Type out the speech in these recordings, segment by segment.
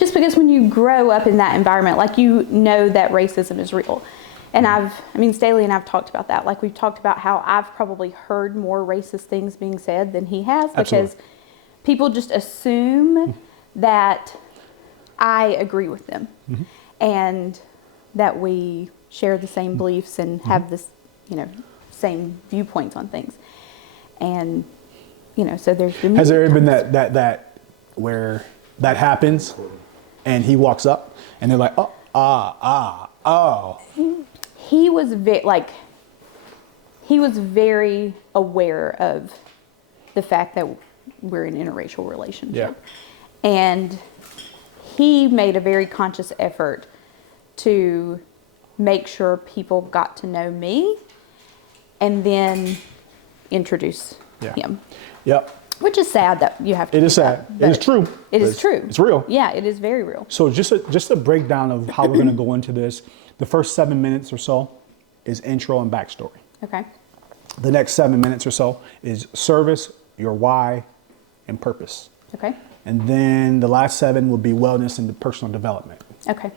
Just because when you grow up in that environment, like, you know that racism is real. And Staley and I've talked about that. Like, we've talked about how I've probably heard more racist things being said than he has, because Absolutely. people just assume that I agree with them and that we share the same beliefs and have this, same viewpoints on things. And, so there's been... Has there ever been that where that happens and he walks up and they're like, oh. He was very aware of the fact that we're in an interracial relationship. Yeah. And he made a very conscious effort to make sure people got to know me and then introduce him. Yep. Which is sad that you have to. It is sad. It is true. It is true. It's real. Yeah, it is very real. So just a breakdown of how we're going to go into this. The first 7 minutes or so is intro and backstory. Okay. The next 7 minutes or so is service, your why, and purpose. Okay. And then the last 7 will be wellness and personal development. Okay.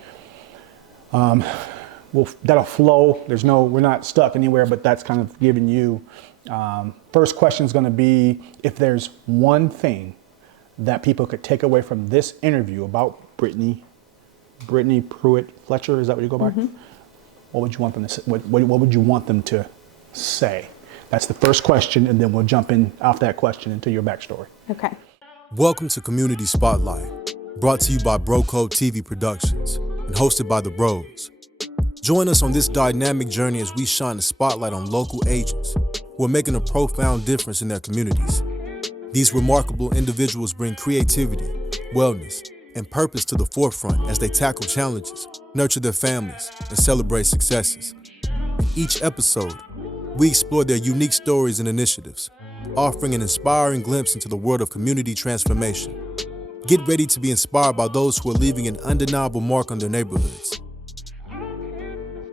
That'll flow. We're not stuck anywhere, but that's kind of giving you. First question is going to be, if there's one thing that people could take away from this interview about Brittany Pruitt-Fletcher, is that what you go by? What would you want them to say? What would you want them to say? That's the first question, and then we'll jump in off that question into your backstory. Okay. Welcome to Community Spotlight, brought to you by Bro Code TV Productions and hosted by the Bros. Join us on this dynamic journey as we shine the spotlight on local agents who are making a profound difference in their communities. These remarkable individuals bring creativity, wellness, and purpose to the forefront as they tackle challenges, nurture their families, and celebrate successes. In each episode, we explore their unique stories and initiatives, offering an inspiring glimpse into the world of community transformation. Get ready to be inspired by those who are leaving an undeniable mark on their neighborhoods.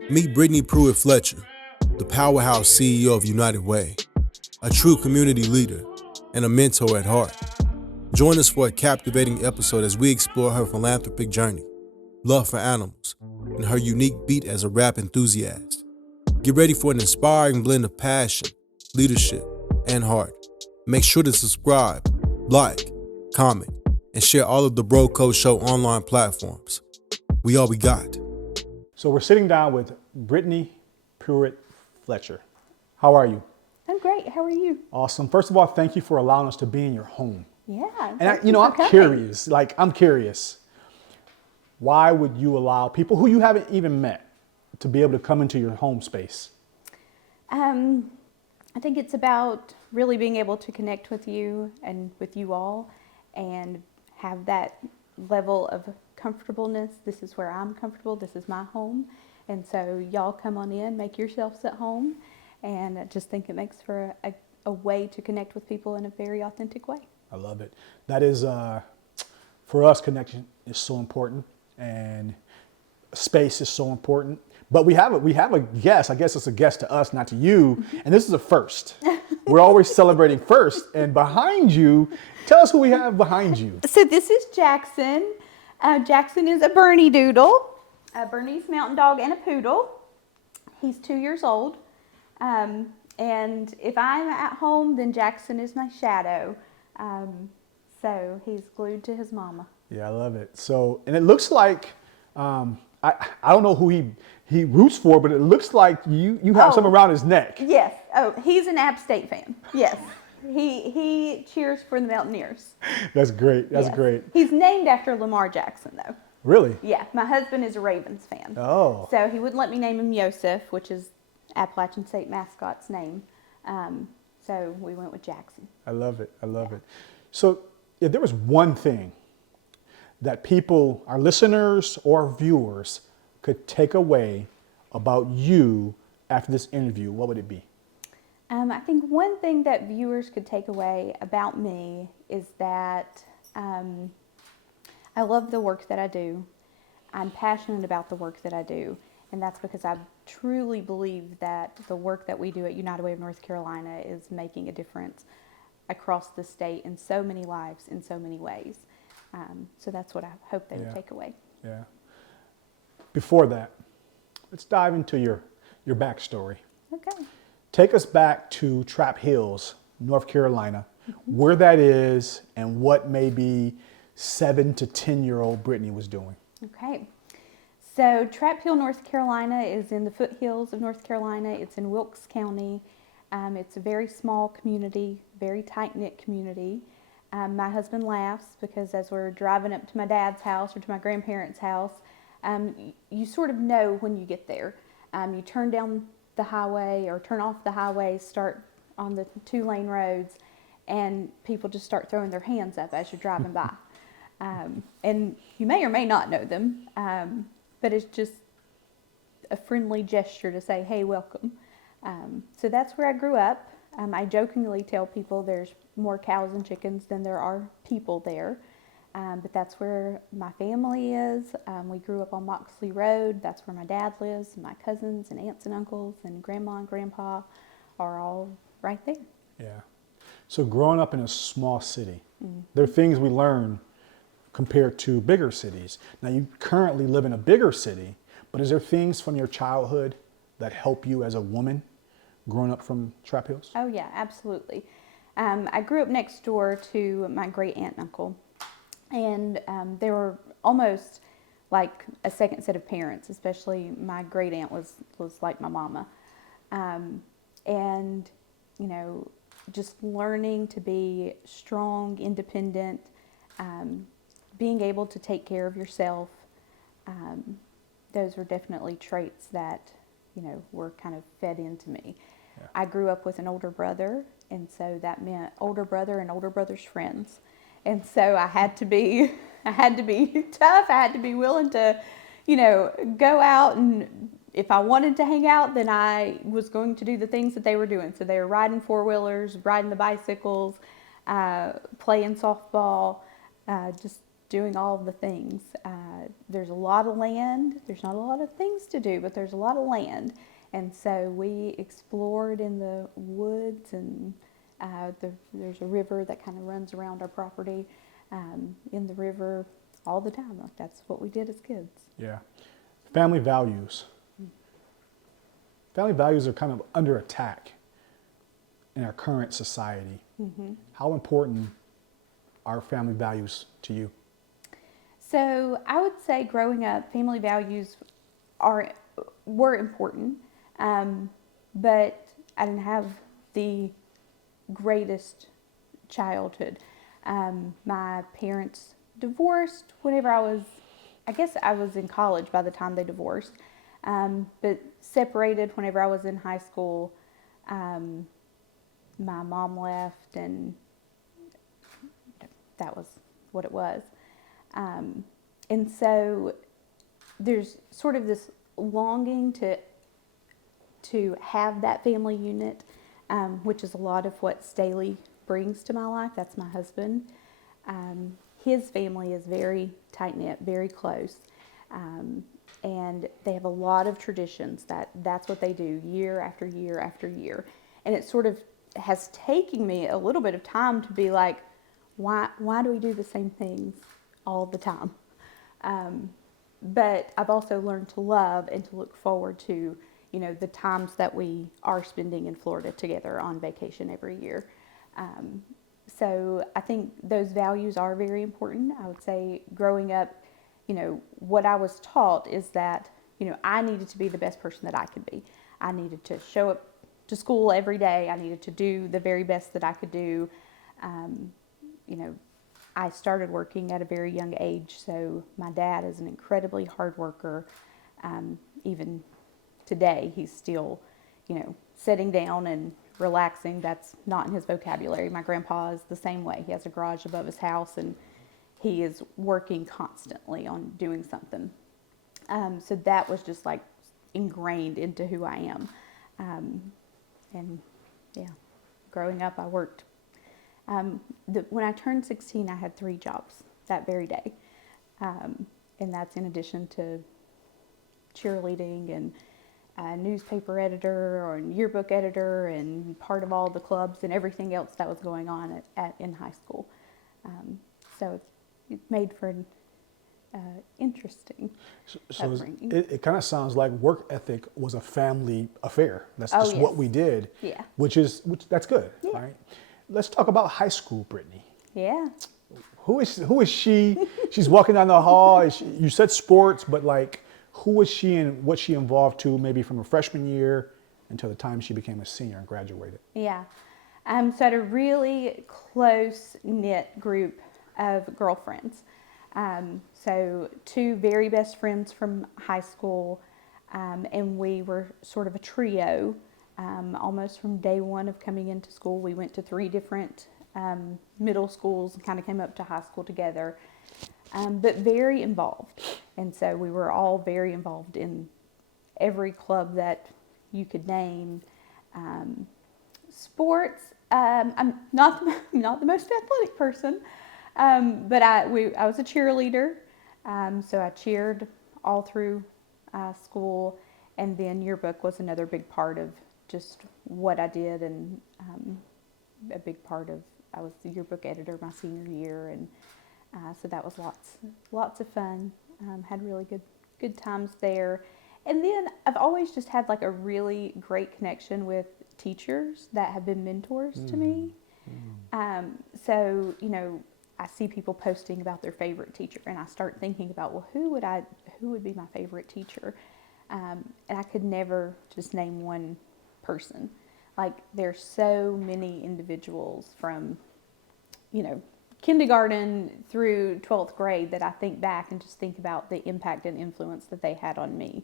Meet Brittany Pruitt-Fletcher, the powerhouse CEO of United Way, a true community leader and a mentor at heart. Join us for a captivating episode as we explore her philanthropic journey, love for animals, and her unique beat as a rap enthusiast. Get ready for an inspiring blend of passion, leadership, and heart. Make sure to subscribe, like, comment, and share all of the Bro Code Show online platforms. We all we got. So we're sitting down with Brittany Pruitt-Fletcher. How are you? I'm great. How are you? Awesome. First of all, thank you for allowing us to be in your home. Yeah. And I'm curious. I'm curious. Why would you allow people who you haven't even met to be able to come into your home space? I think it's about really being able to connect with you and with you all and have that level of comfortableness. This is where I'm comfortable. This is my home. And so y'all come on in, make yourselves at home. And I just think it makes for a way to connect with people in a very authentic way. I love it. That is, for us, connection is so important and space is so important. But we have a guest. I guess it's a guest to us, not to you. And this is a first. We're always celebrating first. And behind you, tell us who we have behind you. So this is Jackson. Jackson is a Bernie doodle, a Bernese mountain dog and a poodle. He's 2 years old. And if I'm at home, then Jackson is my shadow. So he's glued to his mama. Yeah, I love it. So, and it looks like, I don't know who he roots for, but it looks like you have some around his neck. Yes. Oh, he's an App State fan. Yes. He cheers for the Mountaineers. That's great. That's great. He's named after Lamar Jackson, though. Really? Yeah. My husband is a Ravens fan. Oh. So he wouldn't let me name him Yosef, which is Appalachian State mascot's name. So we went with Jackson. I love it. I love it. So if there was one thing that people, our listeners or viewers, could take away about you after this interview, what would it be? I think one thing that viewers could take away about me is that I love the work that I do. I'm passionate about the work that I do. And that's because I truly believe that the work that we do at United Way of North Carolina is making a difference across the state in so many lives, in so many ways. So that's what I hope they would Yeah. take away. Yeah. Before that, let's dive into your backstory. Okay. Take us back to Trap Hills, North Carolina, where that is and what maybe 7 to 10-year-old Brittany was doing. Okay. So Trap Hill, North Carolina is in the foothills of North Carolina. It's in Wilkes County. It's a very small community, very tight-knit community. My husband laughs because as we're driving up to my dad's house or to my grandparents' house, you sort of know when you get there. You turn down the highway or turn off the highway, start on the 2-lane roads, and people just start throwing their hands up as you're driving by. And you may or may not know them, but it's just a friendly gesture to say, hey, welcome. So that's where I grew up. I jokingly tell people there's more cows and chickens than there are people there. But that's where my family is. We grew up on Moxley Road. That's where my dad lives. My cousins and aunts and uncles and grandma and grandpa are all right there. Yeah. So growing up in a small city, there are things we learn compared to bigger cities. Now you currently live in a bigger city, but is there things from your childhood that help you as a woman growing up from Trap Hills? Oh yeah, absolutely. I grew up next door to my great aunt and uncle, and they were almost like a second set of parents. Especially my great aunt was like my mama, and you know, just learning to be strong, independent, being able to take care of yourself. Those were definitely traits that, you know, were kind of fed into me. Yeah. I grew up with an older brother, and so that meant older brother and older brother's friends. And so I had to be tough. I had to be willing to, you know, go out, and if I wanted to hang out, then I was going to do the things that they were doing. So they were riding 4-wheelers, riding the bicycles, playing softball, just doing all of the things. There's a lot of land. There's not a lot of things to do, but there's a lot of land. And so we explored in the woods, and there's a river that kind of runs around our property, in the river all the time. Like, that's what we did as kids. Yeah. Family values. Family values are kind of under attack in our current society. How important are family values to you? So I would say growing up, family values were important, but I didn't have the greatest childhood. My parents divorced whenever I guess I was in college by the time they divorced, but separated whenever I was in high school. My mom left, and that was what it was. And so there's sort of this longing to have that family unit, which is a lot of what Staley brings to my life. That's my husband. His family is very tight-knit, very close, and they have a lot of traditions. That's what they do year after year after year. And it sort of has taken me a little bit of time to be like, why do we do the same things all the time? But I've also learned to love and to look forward to, you know, the times that we are spending in Florida together on vacation every year. So I think those values are very important. I would say growing up, you know, what I was taught is that, you know, I needed to be the best person that I could be. I needed to show up to school every day. I needed to do the very best that I could do. You know, I started working at a very young age, so my dad is an incredibly hard worker. Even today, he's still, you know, sitting down and relaxing. That's not in his vocabulary. My grandpa is the same way. He has a garage above his house, and he is working constantly on doing something. So that was just like ingrained into who I am. And yeah, growing up, I worked. When I turned 16, I had 3 jobs that very day. And that's in addition to cheerleading and newspaper editor or yearbook editor and part of all the clubs and everything else that was going on in high school. So it made for an interesting So upbringing. it kind of sounds like work ethic was a family affair. That's Oh, just what yes. we did. Yeah. Which that's good, Yeah. right? Let's talk about high school, Brittany. Yeah. Who is she? She's walking down the hall. You said sports, but like, who was she and what she involved to, maybe from her freshman year until the time she became a senior and graduated? Yeah. So I had a really close knit group of girlfriends. So two very best friends from high school, and we were sort of a trio. Almost from day one of coming into school, we went to 3 different middle schools and kind of came up to high school together, but very involved. And so we were all very involved in every club that you could name. Sports, I'm not the most athletic person, but I was a cheerleader, so I cheered all through school, and then yearbook was another big part of just what I did, and a big part of, I was the yearbook editor my senior year, and so that was lots of fun. Had really good times there. And then I've always just had like a really great connection with teachers that have been mentors to me. So, I see people posting about their favorite teacher, and I start thinking about, well, who would be my favorite teacher? And I could never just name one person. Like, there's so many individuals from, kindergarten through 12th grade that I think back and just think about the impact and influence that they had on me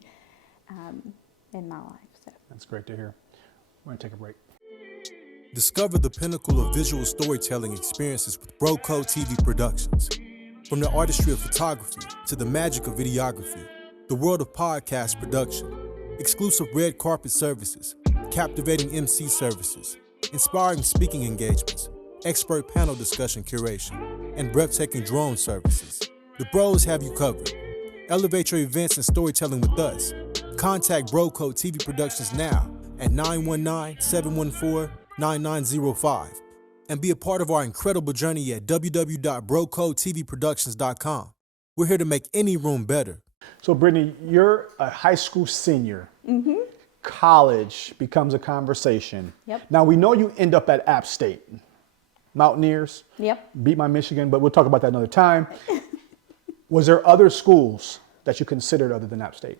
in my life. So That's great to hear. We're going to take a break. Discover the pinnacle of visual storytelling experiences with BroCo TV Productions. From the artistry of photography to the magic of videography, the world of podcast production, exclusive red carpet services, captivating MC services, inspiring speaking engagements, expert panel discussion curation, and breathtaking drone services. The Bros have you covered. Elevate your events and storytelling with us. Contact BroCo TV Productions now at 919-714-9905 and be a part of our incredible journey at www.brocotvproductions.com. We're here to make any room better. So, Brittany, you're a high school senior. Mm-hmm. College becomes a conversation. Yep. Now, we know you end up at App State. Mountaineers. Yep. Beat my Michigan, but we'll talk about that another time. Was there other schools that you considered other than App State?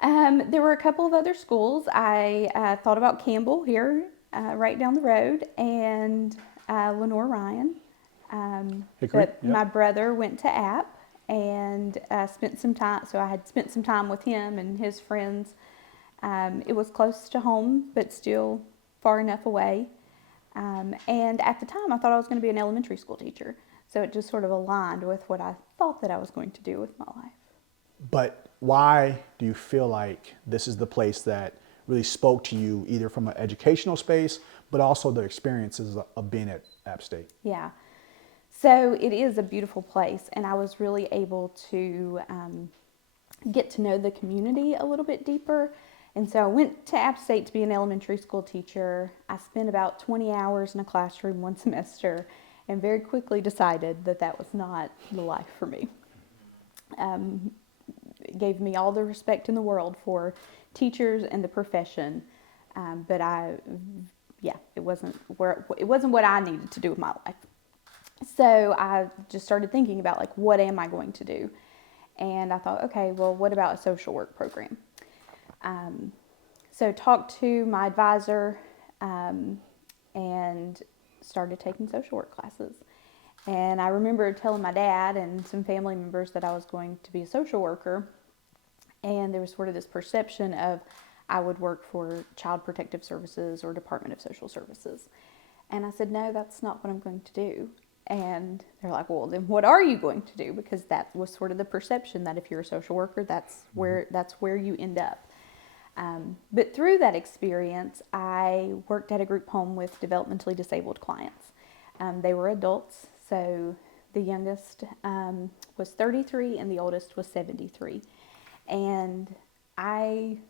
There were a couple of other schools. I thought about Campbell here, right down the road, and Lenore Ryan. Hickory, But yep. my brother went to App and spent some time. So I had spent some time with him and his friends. It was close to home, but still far enough away. And at the time, I thought I was going to be an elementary school teacher. So it just sort of aligned with what I thought that I was going to do with my life. But why do you feel like this is the place that really spoke to you, either from an educational space, but also the experiences of being at App State? Yeah. So it is a beautiful place, and I was really able to get to know the community a little bit deeper. And so I went to App State to be an elementary school teacher. I spent about 20 hours in a classroom one semester and very quickly decided that that was not the life for me. It gave me all the respect in the world for teachers and the profession, but it wasn't what I needed to do with my life. So I just started thinking about, like, what am I going to do? And I thought, okay, well, what about a social work program? So talked to my advisor and started taking social work classes. And I remember telling my dad and some family members that I was going to be a social worker. And there was sort of this perception of I would work for Child Protective Services or Department of Social Services. And I said, no, that's not what I'm going to do. And they're like, well, then what are you going to do? Because that was sort of the perception that if you're a social worker, that's where you end up. But through that experience, I worked at a group home with developmentally disabled clients. They were adults, so the youngest was 33 and the oldest was 73. And I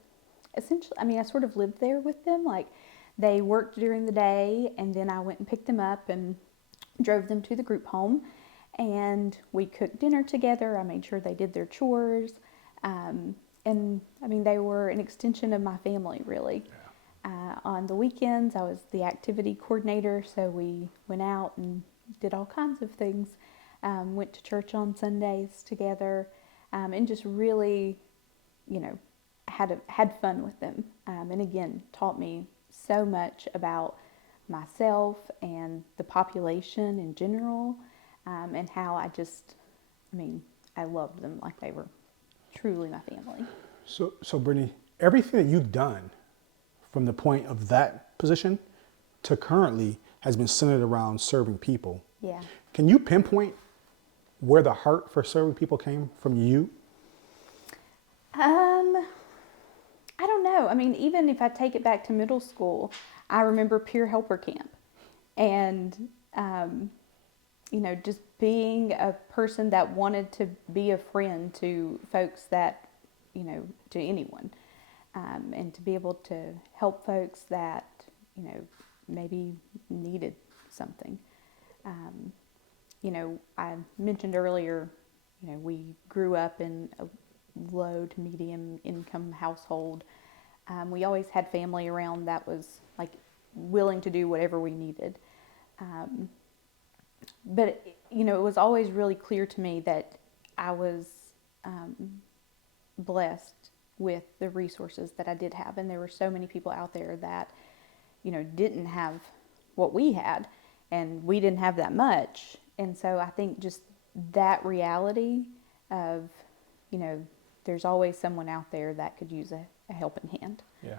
sort of lived there with them. Like, they worked during the day, and then I went and picked them up and drove them to the group home. and we cooked dinner together. I made sure they did their chores. And I mean, they were an extension of my family, really. On the weekends, I was the activity coordinator, so we went out and did all kinds of things. Went to church on Sundays together, and just really, had fun with them. And again, taught me so much about myself and the population in general, and how I loved them like they were truly my family. So Brittany, everything that you've done from the point of that position to currently has been centered around serving people. Yeah. Can you pinpoint where the heart for serving people came from you? I don't know. I mean, even if I take it back to middle school, I remember peer helper camp, and just being a person that wanted to be a friend to folks that, to anyone, and to be able to help folks that, maybe needed something. I mentioned earlier, we grew up in a low to medium income household. We always had family around that was like willing to do whatever we needed. But it was always really clear to me that I was blessed with the resources that I did have. And there were so many people out there that, didn't have what we had, and we didn't have that much. And so I think just that reality of, there's always someone out there that could use a helping hand. Yeah.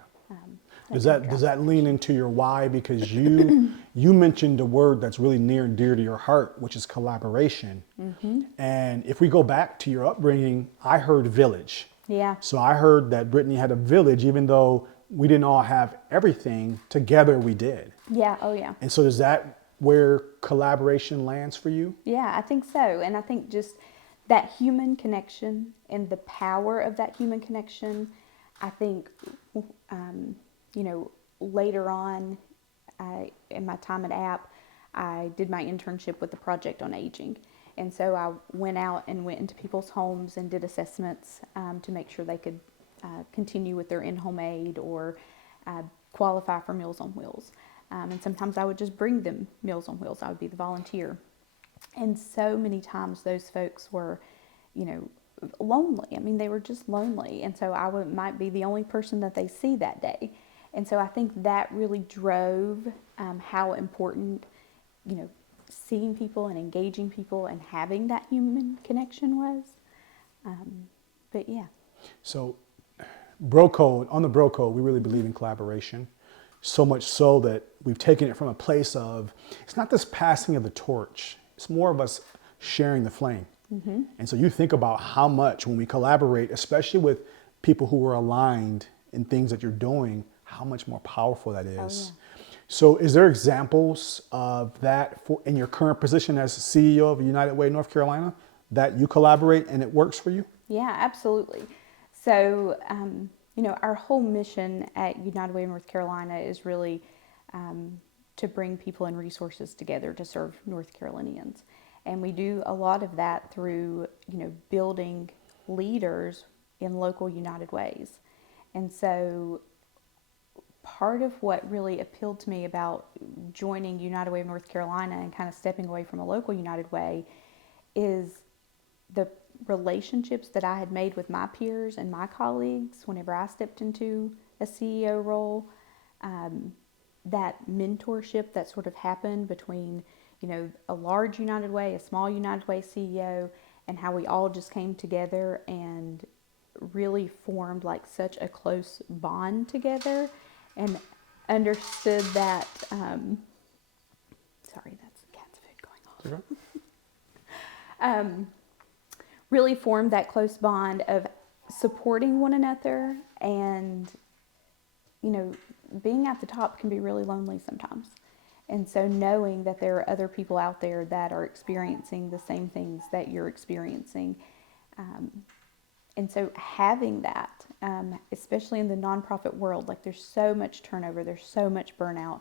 Does that lean into your why? Because you mentioned a word that's really near and dear to your heart, which is collaboration. Mm-hmm. And if we go back to your upbringing, I heard village. Yeah. So I heard that Brittany had a village, even though we didn't all have everything, together we did. Yeah. Oh, yeah. And so is that where collaboration lands for you? Yeah, I think so. And I think just that human connection and the power of that human connection, I think, later on in my time at App, I did my internship with the Project on Aging. And so I went out and went into people's homes and did assessments to make sure they could continue with their in-home aid or qualify for Meals on Wheels. And sometimes I would just bring them Meals on Wheels. I would be the volunteer. And so many times those folks were, lonely. I mean, they were just lonely. And so I might be the only person that they see that day. And so I think that really drove how important, seeing people and engaging people and having that human connection was. But yeah. So on the Bro Code, we really believe in collaboration. So much so that we've taken it from a place of, it's not this passing of the torch. It's more of us sharing the flame. Mm-hmm. And so you think about how much when we collaborate, especially with people who are aligned in things that you're doing, how much more powerful that is. Oh, yeah. So is there examples of that in your current position as CEO of United Way North Carolina, that you collaborate and it works for you? Yeah, absolutely. So, our whole mission at United Way North Carolina is really to bring people and resources together to serve North Carolinians. And we do a lot of that through, building leaders in local United Ways. And so part of what really appealed to me about joining United Way of North Carolina and kind of stepping away from a local United Way is the relationships that I had made with my peers and my colleagues whenever I stepped into a CEO role, that mentorship that sort of happened between, a large United Way, a small United Way CEO, and how we all just came together and really formed like such a close bond together and understood that, sorry, that's cat's food going on. Really formed that close bond of supporting one another, and being at the top can be really lonely sometimes. And so knowing that there are other people out there that are experiencing the same things that you're experiencing, and so having that, especially in the nonprofit world, like there's so much turnover, there's so much burnout,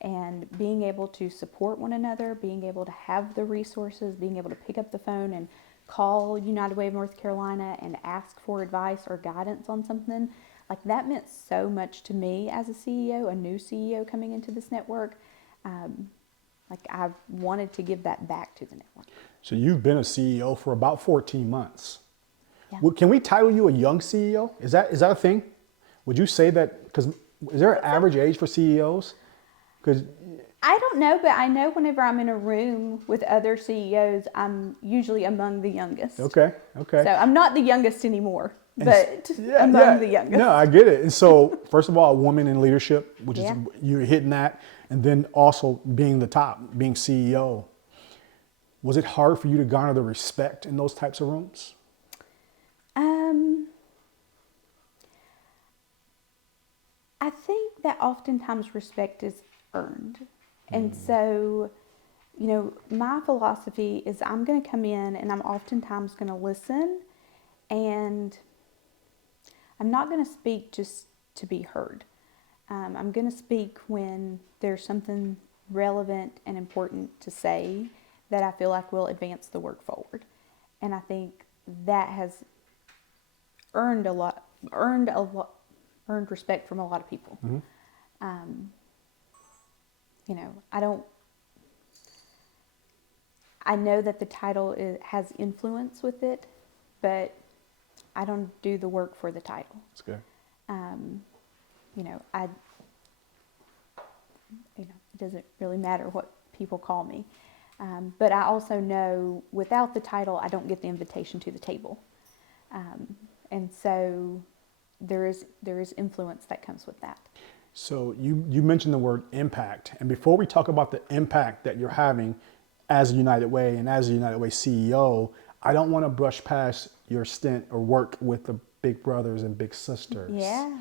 and being able to support one another, being able to have the resources, being able to pick up the phone and call United Way of North Carolina and ask for advice or guidance on something, like that meant so much to me as a CEO, a new CEO coming into this network. Like I wanted to give that back to the network. So you've been a CEO for about 14 months. Yeah. Well, can we title you a young CEO? Is that a thing? Would you say that, because is there an average age for CEOs? Because I don't know, but I know whenever I'm in a room with other CEOs, I'm usually among the youngest. okay. So I'm not the youngest anymore, but among the youngest. No, I get it. And so, first of all, a woman in leadership, which Yeah. is, you're hitting that, and then also being the top, being CEO. Was it hard for you to garner the respect in those types of rooms? I think that oftentimes respect is earned. And so, you know, my philosophy is I'm going to come in and I'm oftentimes going to listen, and I'm not going to speak just to be heard. I'm going to speak when there's something relevant and important to say that I feel like will advance the work forward. And I think that has earned respect from a lot of people. You know, I know that the title has influence with it, but I don't do the work for the title. That's good. You know, it doesn't really matter what people call me. But I also know without the title, I don't get the invitation to the table. And so there is influence that comes with that. So you mentioned the word impact. And before we talk about the impact that you're having as a United Way and as a United Way CEO, I don't want to brush past your stint or work with the Big Brothers and Big Sisters. Yeah.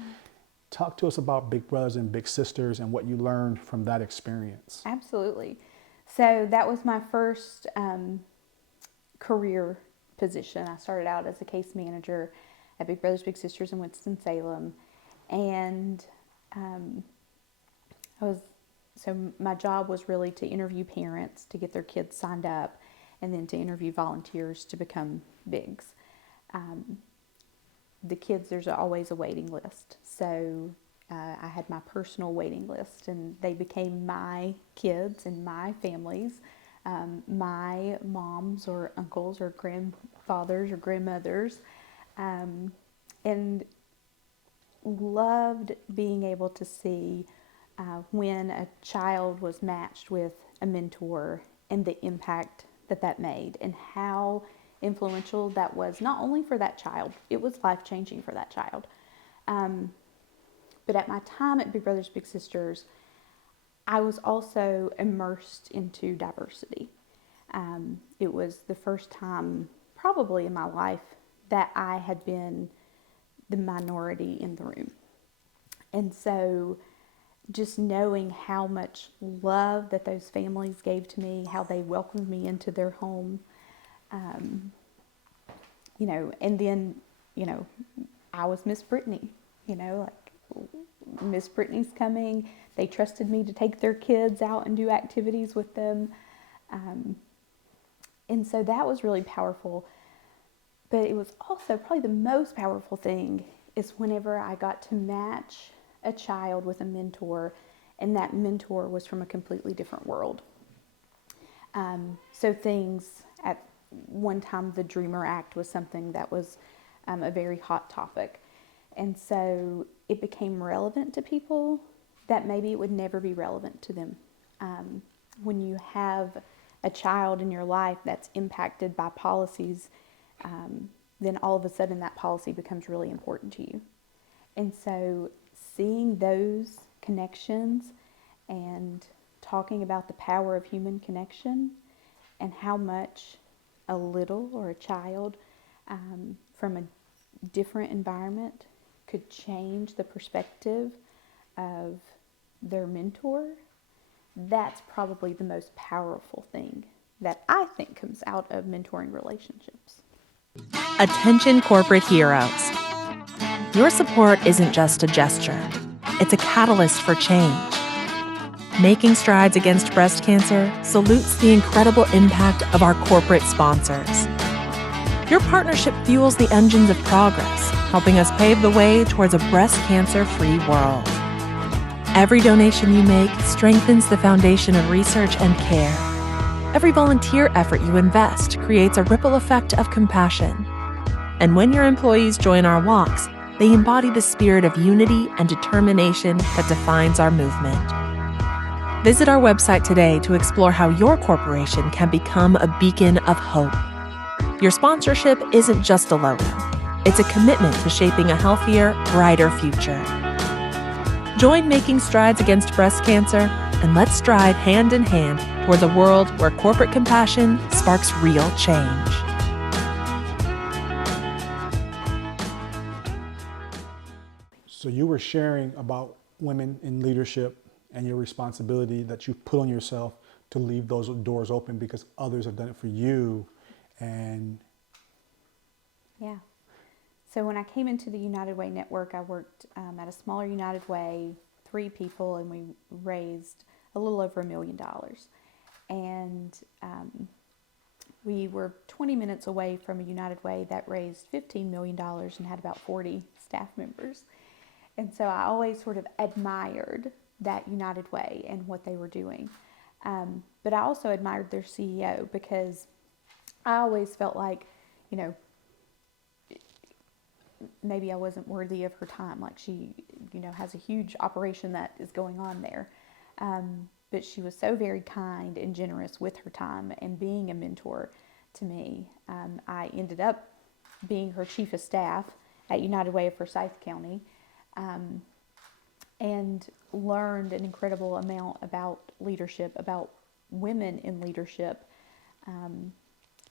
Talk to us about Big Brothers and Big Sisters and what you learned from that experience. Absolutely. So that was my first career position. I started out as a case manager at Big Brothers Big Sisters in Winston-Salem, and my job was really to interview parents to get their kids signed up, and then to interview volunteers to become bigs. The kids, there's always a waiting list. So I had my personal waiting list, and they became my kids and my families, my moms or uncles or grandfathers or grandmothers, and loved being able to see when a child was matched with a mentor and the impact that made, and how influential that was, not only for that child, it was life-changing for that child. But at my time at Big Brothers Big Sisters, I was also immersed into diversity. It was the first time probably in my life that I had been the minority in the room. And so just knowing how much love that those families gave to me, how they welcomed me into their home, you know, and then, you know, I was Miss Brittany, you know, like Miss Brittany's coming. They trusted me to take their kids out and do activities with them. And so that was really powerful. But it was also probably the most powerful thing is whenever I got to match a child with a mentor, and that mentor was from a completely different world. So things at one time, the Dreamer Act was something that was a very hot topic. And so it became relevant to people that maybe it would never be relevant to them. When you have a child in your life that's impacted by policies, then all of a sudden that policy becomes really important to you. And so seeing those connections and talking about the power of human connection and how much a little or a child from a different environment could change the perspective of their mentor, that's probably the most powerful thing that I think comes out of mentoring relationships. Attention corporate heroes. Your support isn't just a gesture, it's a catalyst for change. Making Strides Against Breast Cancer salutes the incredible impact of our corporate sponsors. Your partnership fuels the engines of progress, helping us pave the way towards a breast cancer-free world. Every donation you make strengthens the foundation of research and care. Every volunteer effort you invest creates a ripple effect of compassion. And when your employees join our walks, they embody the spirit of unity and determination that defines our movement. Visit our website today to explore how your corporation can become a beacon of hope. Your sponsorship isn't just a logo. It's a commitment to shaping a healthier, brighter future. Join Making Strides Against Breast Cancer, and let's stride hand in hand towards a world where corporate compassion sparks real change. So you were sharing about women in leadership and your responsibility that you put on yourself to leave those doors open because others have done it for you. And Yeah. So when I came into the United Way network, I worked at a smaller United Way, 3 people, and we raised a little over $1 million. And we were 20 minutes away from a United Way that raised $15 million and had about 40 staff members. And so I always sort of admired that United Way and what they were doing. But I also admired their CEO because I always felt like, you know, maybe I wasn't worthy of her time. Like she, you know, has a huge operation that is going on there. But she was so very kind and generous with her time and being a mentor to me. I ended up being her chief of staff at United Way of Forsyth County. And learned an incredible amount about leadership, about women in leadership,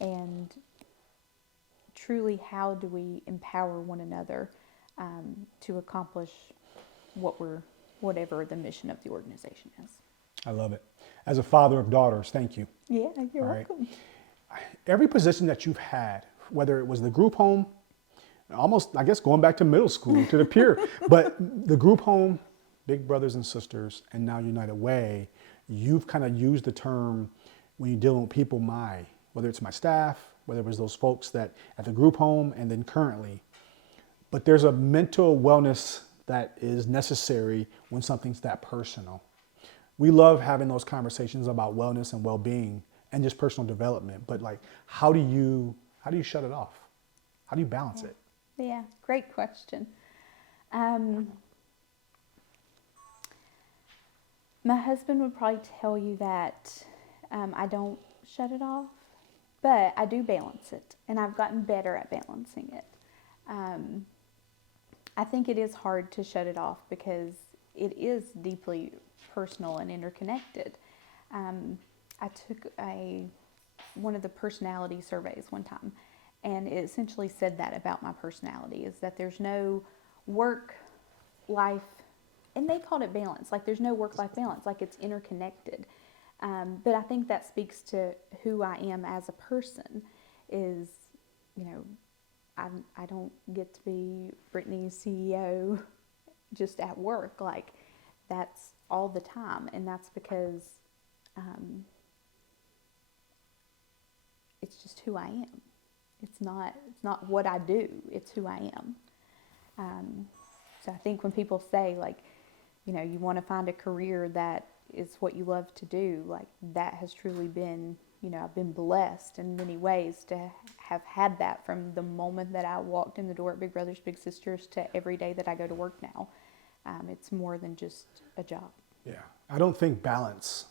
and truly how do we empower one another to accomplish whatever the mission of the organization is. I love it. As a father of daughters, thank you. Yeah, you're All right. welcome. Every position that you've had, whether it was the group home, almost, I guess, going back to middle school, to the peer, but the group home, Big Brothers and Sisters, and now United Way, you've kind of used the term when you're dealing with people, whether it's my staff, whether it was those folks that at the group home and then currently. But there's a mental wellness that is necessary when something's that personal. We love having those conversations about wellness and well-being and just personal development, but like, how do you shut it off? How do you balance it? Yeah, great question. My husband would probably tell you that I don't shut it off, but I do balance it, and I've gotten better at balancing it. I think it is hard to shut it off because it is deeply personal and interconnected. I took one of the personality surveys one time, and it essentially said that about my personality, is that there's no work-life, and they called it balance, like there's no work-life balance, like it's interconnected. But I think that speaks to who I am as a person is, you know, I don't get to be Brittany's CEO just at work. Like that's all the time. And that's because it's just who I am. It's not what I do. It's who I am. So I think when people say like, you know, you want to find a career that is what you love to do, like that has truly been, you know, I've been blessed in many ways to have had that from the moment that I walked in the door at Big Brothers Big Sisters to every day that I go to work now. It's more than just a job. Yeah, I don't think balance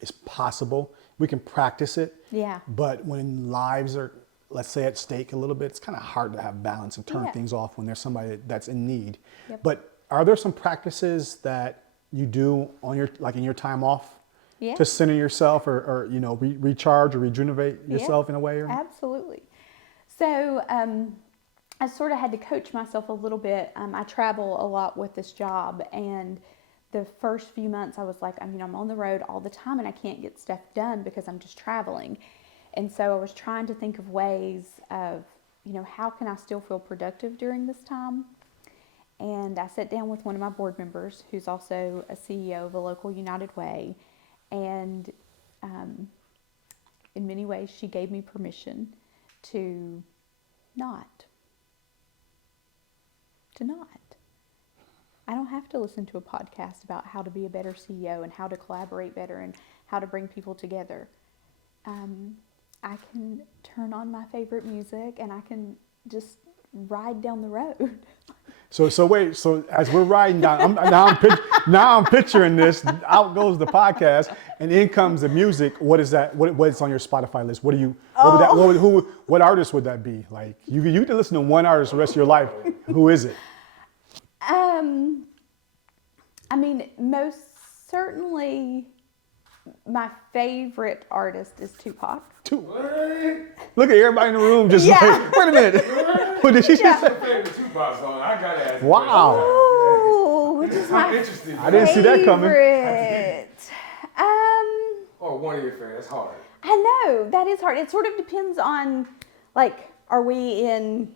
is possible. We can practice it. Yeah. But when lives are, let's say, at stake a little bit, it's kind of hard to have balance and turn Yeah. things off when there's somebody that's in need. Yep. But are there some practices that you do on your, like in your time off, Yeah. to center yourself or you know, recharge or rejuvenate yourself in a way? Or? Absolutely. So I sort of had to coach myself a little bit. I travel a lot with this job, and the first few months I was like, I'm on the road all the time and I can't get stuff done because I'm just traveling. And so I was trying to think of ways of, you know, how can I still feel productive during this time? And I sat down with one of my board members, who's also a CEO of a local United Way, and in many ways, she gave me permission to not. I don't have to listen to a podcast about how to be a better CEO and how to collaborate better and how to bring people together. I can turn on my favorite music and I can just ride down the road. So as we're riding down, now I'm picturing this. Out goes the podcast, and in comes the music. What is that? What's on your Spotify list? What what artist would that be? Like you can listen to one artist the rest of your life. Who is it? I mean, most certainly, my favorite artist is Tupac. Look at everybody in the room just like, wait a minute. What did she just say? Favorite Tupac song. I gotta ask. Wow. Oh, which is my I'm interested. I didn't see that coming. favorite. Oh, one of your favorites. That's hard. I know, that is hard. It sort of depends on, like, are we in,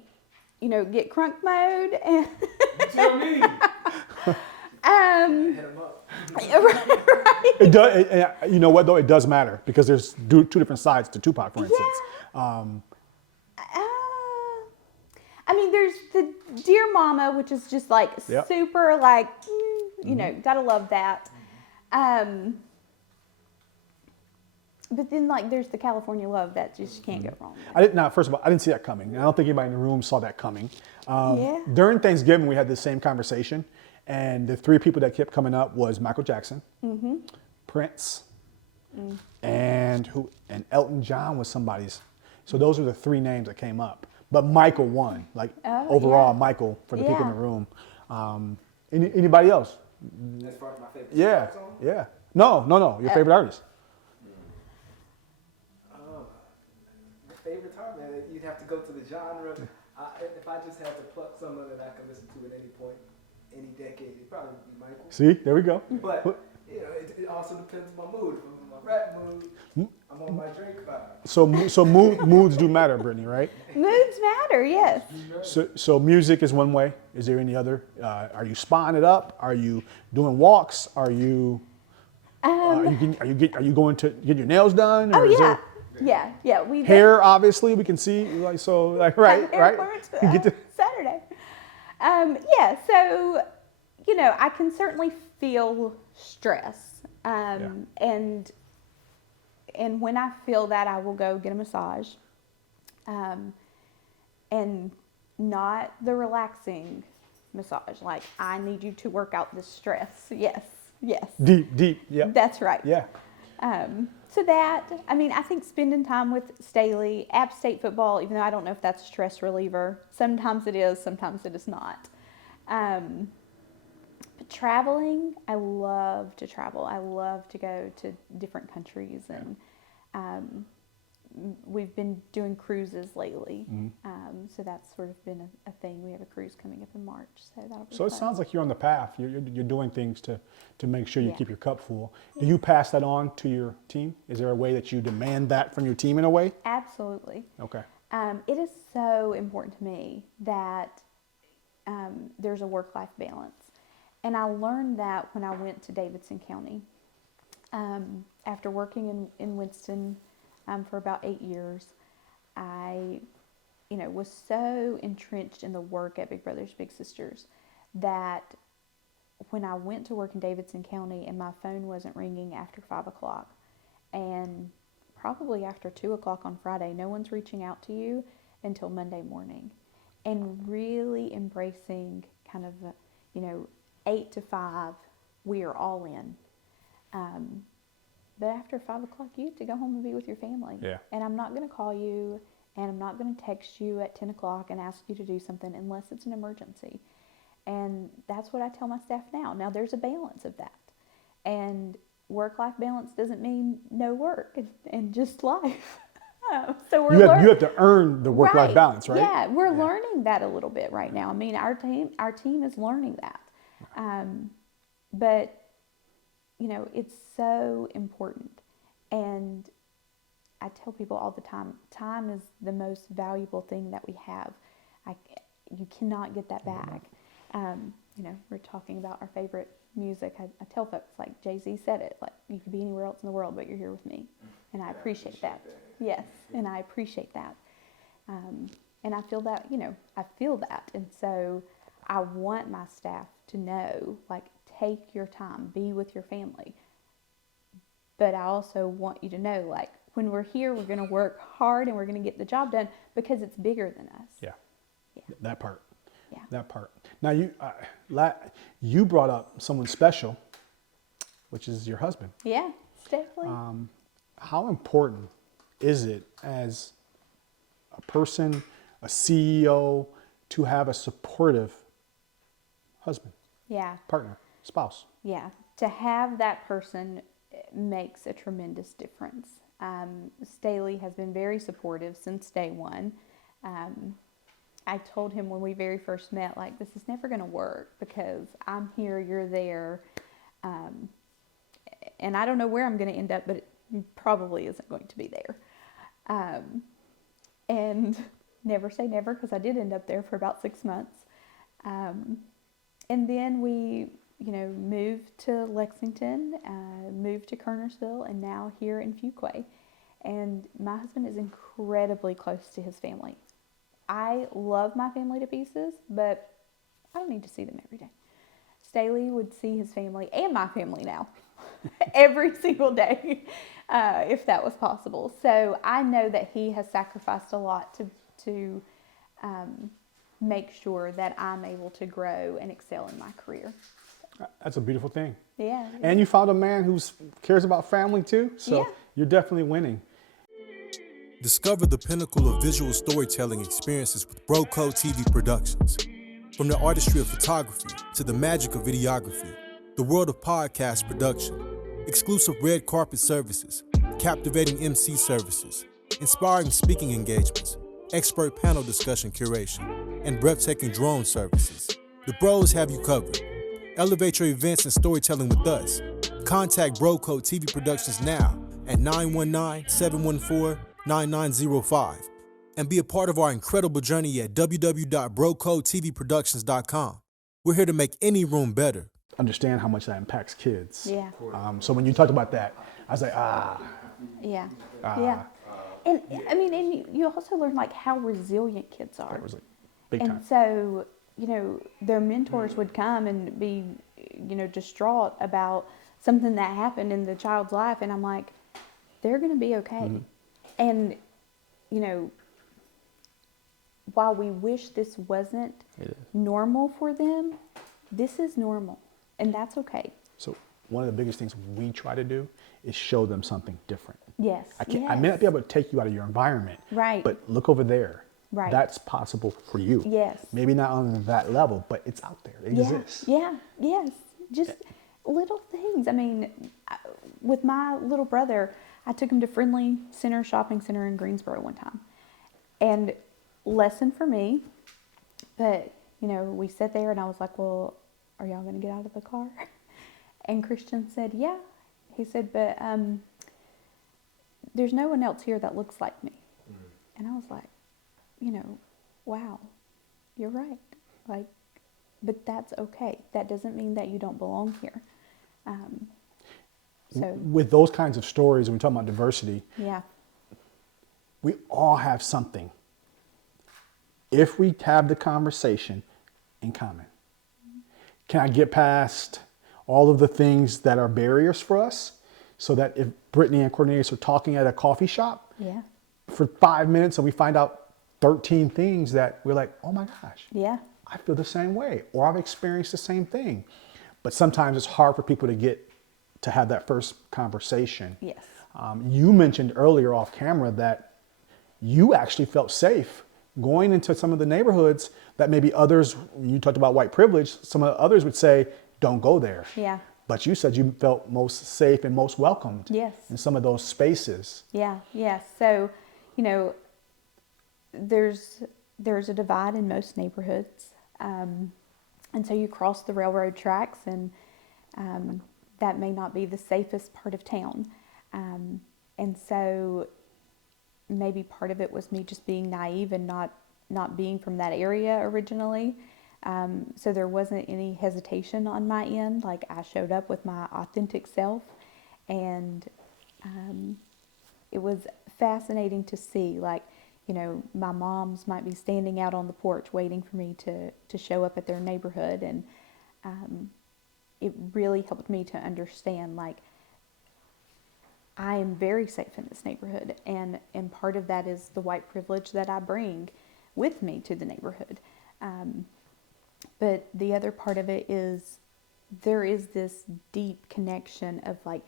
get crunk mode? And You tell me. right. It does. You know what though? It does matter because there's two different sides to Tupac, for instance. I mean, there's the Dear Mama, which is just like Yep. super like, gotta love that. But then like there's the California Love that just can't go wrong with. First of all, I didn't see that coming. I don't think anybody in the room saw that coming. Yeah. During Thanksgiving, we had the same conversation, and the three people that kept coming up was Michael Jackson, Prince, and Elton John was somebody's. So those were the three names that came up. But Michael won, overall, yeah. Michael for the people in Yeah. the room. Anybody else? As far as my favorite Yeah, song? yeah. No. Your favorite artist? My favorite time, man. You'd have to go to the genre. If I just had to pluck someone that I could listen to at any point, any decade, it'd probably be Michael. See, there we go. But it also depends on my mood. If I'm in my rap mood, I'm on my Drake vibe. So moods do matter, Brittany, right? Moods matter, yes. So music is one way. Is there any other? Are you spotting it up? Are you doing walks? Are you going to get your nails done? Or is there Yeah. We hair, obviously, we can see. Right. You get to- Saturday. So I can certainly feel stress, and when I feel that, I will go get a massage, and not the relaxing massage. Like, I need you to work out this stress. Yes. Deep. Yeah. That's right. Yeah. So I think spending time with Staley, App State football, even though I don't know if that's a stress reliever. Sometimes it is, sometimes it is not. But traveling, I love to travel. I love to go to different countries, and we've been doing cruises lately. So that's sort of been a thing. We have a cruise coming up in March, so that'll be So it fun. sounds like you're on the path. You're doing things to make sure you Yeah. keep your cup full. Do you pass that on to your team? Is there a way that you demand that from your team in a way? Absolutely. Okay. It is so important to me that there's a work-life balance. And I learned that when I went to Davidson County. After working in Winston for about 8 years, I was so entrenched in the work at Big Brothers Big Sisters that when I went to work in Davidson County and my phone wasn't ringing after 5 o'clock, and probably after 2 o'clock on Friday, no one's reaching out to you until Monday morning. And really embracing kind of, 8 to 5, we are all in. But after 5 o'clock, you have to go home and be with your family. Yeah. And I'm not going to call you, and I'm not going to text you at 10 o'clock and ask you to do something unless it's an emergency. And that's what I tell my staff now. Now, there's a balance of that. And work-life balance doesn't mean no work and just life. So You have to earn the work-life balance, right? Yeah, we're learning that a little bit right now. I mean, our team is learning that. But it's so important. And I tell people all the time is the most valuable thing that we have. You cannot get that back. we're talking about our favorite music. I tell folks, like Jay-Z said it, like, you could be anywhere else in the world, but you're here with me. And I appreciate that. Yes, and I appreciate that. And I feel that, And so I want my staff to know, like, take your time, be with your family. But I also want you to know, like, when we're here, we're going to work hard and we're going to get the job done because it's bigger than us. Yeah. Yeah. That part. Yeah. That part. Now, you brought up someone special, which is your husband. Yeah, definitely. How important is it as a person, a CEO, to have a supportive husband, Yeah. partner, spouse? Yeah. To have that person makes a tremendous difference. Staley has been very supportive since day one. I told him when we very first met, like, this is never going to work because I'm here, you're there. And I don't know where I'm going to end up, but it probably isn't going to be there. And never say never, because I did end up there for about 6 months. And then we, moved to Lexington, moved to Kernersville, and now here in Fuquay. And my husband is incredibly close to his family. I love my family to pieces, but I don't need to see them every day. Staley would see his family and my family now every single day, if that was possible. So I know that he has sacrificed a lot to make sure that I'm able to grow and excel in my career. That's a beautiful thing. Yeah. And you found a man who cares about family too, so Yeah. you're definitely winning. Discover the pinnacle of visual storytelling experiences with BroCo TV Productions. From the artistry of photography to the magic of videography, the world of podcast production, exclusive red carpet services, captivating MC services, inspiring speaking engagements, expert panel discussion curation, and breathtaking drone services. The Bros have you covered. Elevate your events and storytelling with us. Contact BroCo TV Productions now at 919-714-9905 and be a part of our incredible journey at www.brocotvproductions.com. We're here to make any room better. Understand how much that impacts kids. Yeah. So when you talked about that, I was like, Yeah. Yeah. And and you also learn, like, how resilient kids are. That was like big And time. so, their mentors would come and be, distraught about something that happened in the child's life. And I'm like, they're going to be okay. And, while we wish this wasn't normal for them, this is normal. And that's okay. So one of the biggest things we try to do is show them something different. Yes. I may not be able to take you out of your environment, Right. but look over there. Right. That's possible for you. Yes. Maybe not on that level, but it's out there. It exists. Yeah, yes. Just little things. I mean, with my little brother, I took him to Friendly Center Shopping Center in Greensboro one time. And lesson for me, but, we sat there and I was like, well, are y'all going to get out of the car? And Christian said, yeah. He said, but there's no one else here that looks like me. And I was like, wow, you're right. Like, but that's okay. That doesn't mean that you don't belong here. With those kinds of stories, when we talk about diversity, Yeah, we all have something. If we have the conversation in common, can I get past all of the things that are barriers for us so that if Brittany and Cornelius are talking at a coffee shop yeah, for 5 minutes and we find out 13 things that we're like, oh my gosh, yeah, I feel the same way, or I've experienced the same thing. But sometimes it's hard for people to have that first conversation. yes, You mentioned earlier off camera that you actually felt safe going into some of the neighborhoods that maybe others, you talked about white privilege, some of the others would say, don't go there. yeah, But you said you felt most safe and most welcomed Yes. in some of those spaces. yeah, yeah. So, there's a divide in most neighborhoods. And so you cross the railroad tracks and that may not be the safest part of town. And so maybe part of it was me just being naive and not being from that area originally. So there wasn't any hesitation on my end. Like, I showed up with my authentic self, and it was fascinating to see, like, my moms might be standing out on the porch waiting for me to show up at their neighborhood, and it really helped me to understand, like, I am very safe in this neighborhood, and part of that is the white privilege that I bring with me to the neighborhood. But the other part of it is there is this deep connection of, like,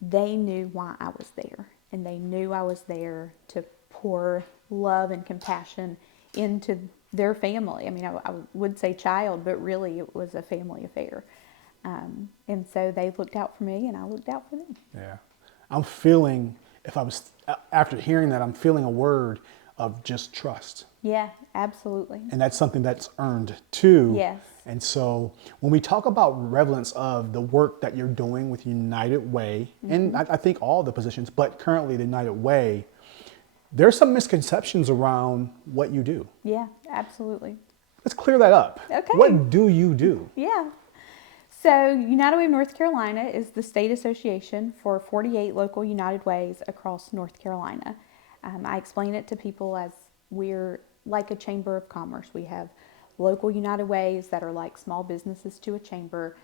they knew why I was there, and they knew I was there to pour love and compassion into their family. I mean, I would say child, but really it was a family affair. And so they looked out for me, and I looked out for them. Yeah. I'm feeling, after hearing that, I'm feeling a word of just trust. Yeah, absolutely. And that's something that's earned too. Yes. And so when we talk about relevance of the work that you're doing with United Way, and I think all the positions, but currently the United Way, there's some misconceptions around what you do. Yeah, absolutely. Let's clear that up. Okay. What do you do? Yeah. So United Way of North Carolina is the state association for 48 local United Ways across North Carolina. I explain it to people as we're like a chamber of commerce. We have local United Ways that are like small businesses to a chamber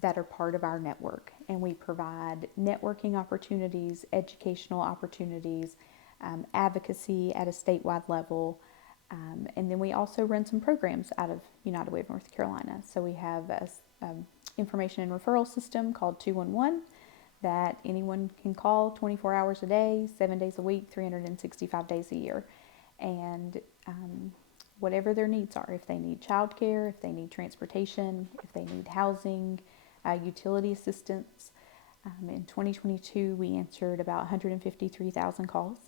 that are part of our network. And we provide networking opportunities, educational opportunities, advocacy at a statewide level. And then we also run some programs out of United Way of North Carolina. So we have a information and referral system called 211 that anyone can call 24 hours a day, 7 days a week, 365 days a year. And whatever their needs are, if they need childcare, if they need transportation, if they need housing, utility assistance. In 2022, we answered about 153,000 calls.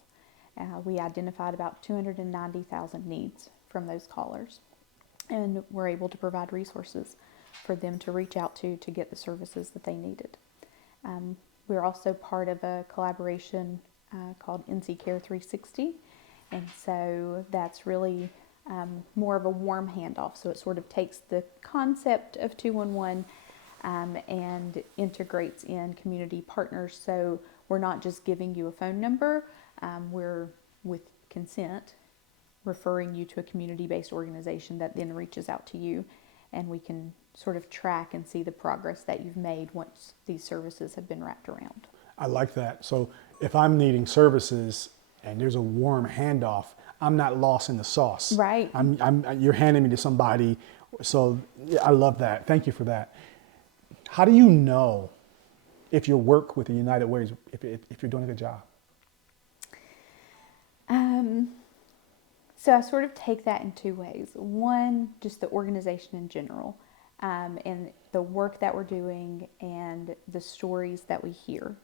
We identified about 290,000 needs from those callers, and we're able to provide resources for them to reach out to get the services that they needed. We're also part of a collaboration called EMCEE Care 360, and so that's really more of a warm handoff. So it sort of takes the concept of 211 and integrates in community partners. So we're not just giving you a phone number, we're, with consent, referring you to a community-based organization that then reaches out to you, and we can sort of track and see the progress that you've made once these services have been wrapped around. I like that. So if I'm needing services and there's a warm handoff, I'm not lost in the sauce. Right. You're handing me to somebody. So yeah, I love that. Thank you for that. How do you know if your work with the United Way, if you're doing a good job? So I sort of take that in two ways. One, just the organization in general, and the work that we're doing and the stories that we hear.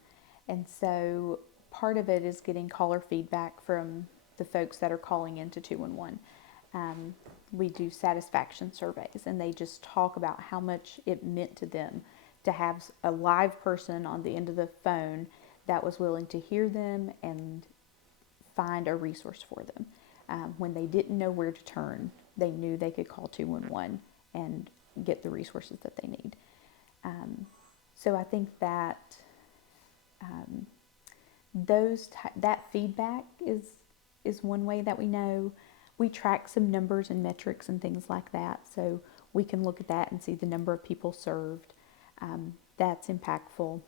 And so part of it is getting caller feedback from the folks that are calling into 211. We do satisfaction surveys, and they just talk about how much it meant to them to have a live person on the end of the phone that was willing to hear them and find a resource for them. When they didn't know where to turn, they knew they could call 211 and get the resources that they need. So I think that that feedback is one way that we know. We track some numbers and metrics and things like that, so we can look at that and see the number of people served. That's impactful.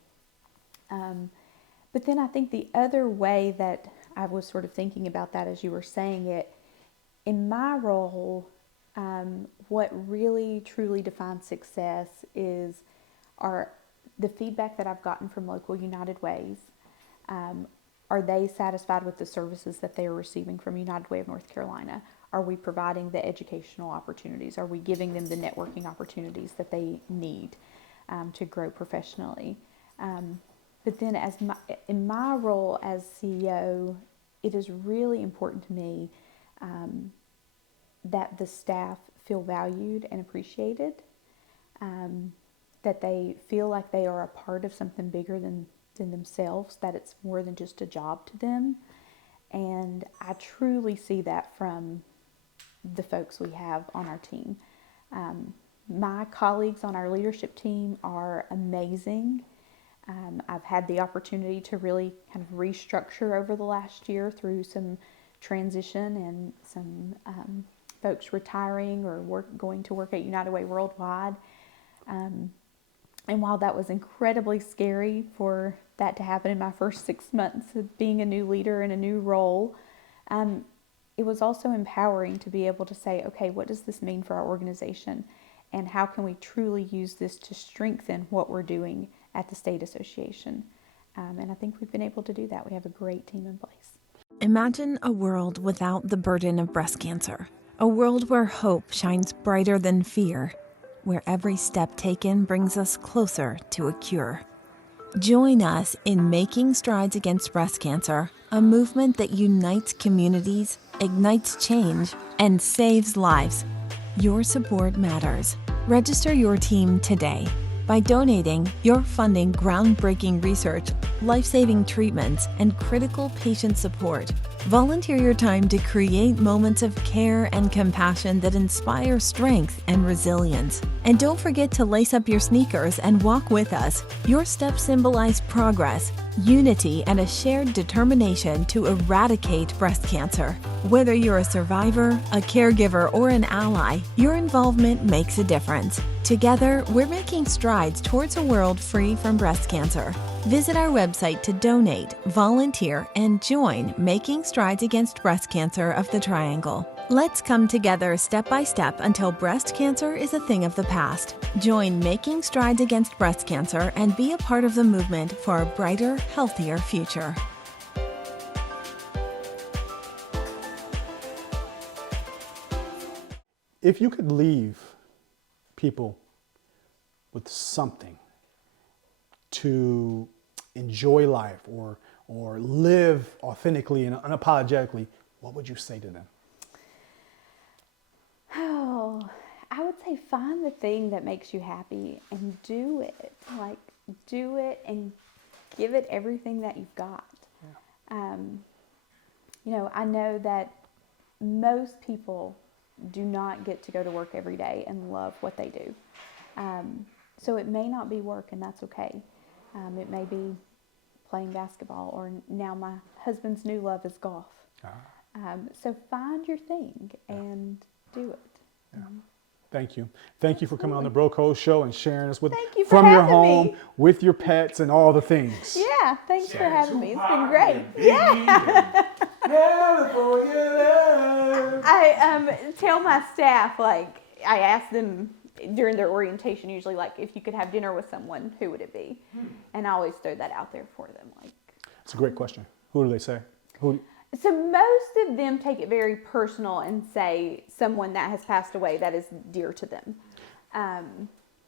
But then I think the other way that I was sort of thinking about that as you were saying it, in my role, what really truly defines success are the feedback that I've gotten from local United Ways. Are they satisfied with the services that they are receiving from United Way of North Carolina? Are we providing the educational opportunities? Are we giving them the networking opportunities that they need to grow professionally? But then in my role as CEO, it is really important to me that the staff feel valued and appreciated, that they feel like they are a part of something bigger than themselves, that it's more than just a job to them. And I truly see that from the folks we have on our team. My colleagues on our leadership team are amazing. I've had the opportunity to really kind of restructure over the last year through some transition and some folks retiring or going to work at United Way Worldwide. And while that was incredibly scary for that to happen in my first 6 months of being a new leader in a new role, it was also empowering to be able to say, okay, what does this mean for our organization? And how can we truly use this to strengthen what we're doing at the state association? And I think we've been able to do that. We have a great team in place. Imagine a world without the burden of breast cancer. A world where hope shines brighter than fear, where every step taken brings us closer to a cure. Join us in Making Strides Against Breast Cancer, a movement that unites communities, ignites change, and saves lives. Your support matters. Register your team today. By donating, you're funding groundbreaking research, life-saving treatments, and critical patient support. Volunteer your time to create moments of care and compassion that inspire strength and resilience. And don't forget to lace up your sneakers and walk with us. Your steps symbolize progress, unity, and a shared determination to eradicate breast cancer. Whether you're a survivor, a caregiver, or an ally, your involvement makes a difference. Together, we're making strides towards a world free from breast cancer. Visit our website to donate, volunteer, and join Making Strides Against Breast Cancer of the Triangle. Let's come together step by step until breast cancer is a thing of the past. Join Making Strides Against Breast Cancer and be a part of the movement for a brighter, healthier future. If you could leave people with something to enjoy life or live authentically and unapologetically, what would you say to them? Oh, I would say find the thing that makes you happy and do it. Like, do it and give it everything that you've got. Yeah. I know that most people do not get to go to work every day and love what they do. So it may not be work, and that's okay. It may be playing basketball, or now my husband's new love is golf. So find your thing and do it. Yeah. Thank you. Thank you for coming on the Bro Code Show and sharing us with Thank you for from your having home me. with your pets and all the things. Yeah, thanks for having me. It's been Tupac great. and Biggie and California love. I tell my staff, like, I ask them during their orientation usually, like, if you could have dinner with someone, who would it be? And I always throw that out there for them. Like, It's a great question. Who do they say? so most of them take it very personal and say someone that has passed away that is dear to them.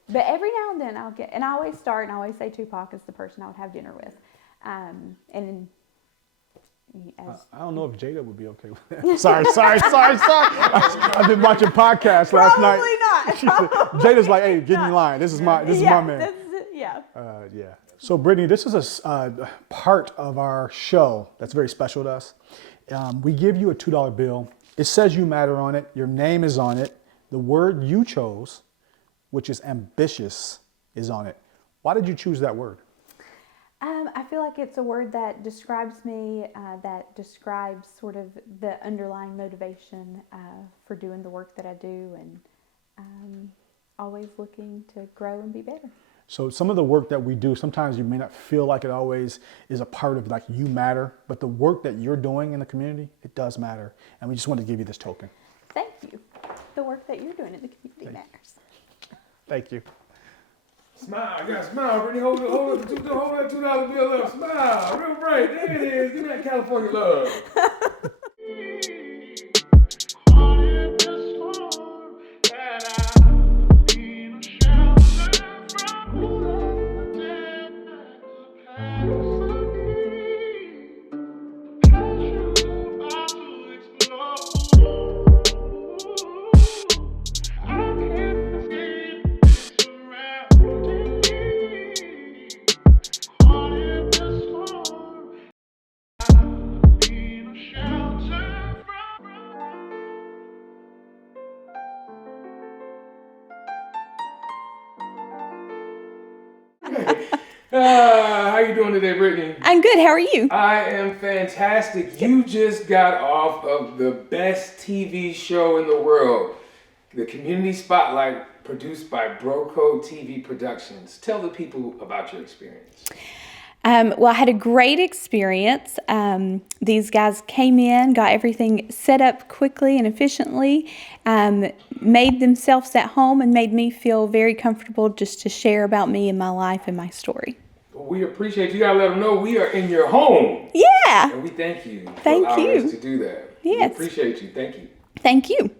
But every now and then I always start and I always say Tupac is the person I would have dinner with. And I don't know if Jada would be okay with that. Sorry. I've been watching podcasts last night. Probably not. Jada's like, hey, get in line. This is my man. Yeah. Yeah. So Brittany, this is a part of our show that's very special to us. We give you a $2 bill. It says you matter on it. Your name is on it. The word you chose, which is ambitious, is on it. Why did you choose that word? I feel like it's a word that describes me, that describes sort of the underlying motivation for doing the work that I do, and always looking to grow and be better. So some of the work that we do, sometimes you may not feel like it always is a part of like you matter, but the work that you're doing in the community, it does matter. And we just want to give you this token. Thank you. The work that you're doing in the community matters. Thank you. Smile, you gotta smile, Brittany. Hold that $2 bill up. Smile, real bright. There it is. Give me that California love. How you doing today, Brittany? I'm good. How are you? I am fantastic. You just got off of the best TV show in the world, the Community Spotlight, produced by Broco TV Productions. Tell the people about your experience. Well, I had a great experience. These guys came in, got everything set up quickly and efficiently, made themselves at home, and made me feel very comfortable just to share about me and my life and my story. Well, we appreciate you. You gotta let them know we are in your home. Yeah. And we thank you Thank for allowing you. us to do that. Yes. We appreciate you. Thank you. Thank you.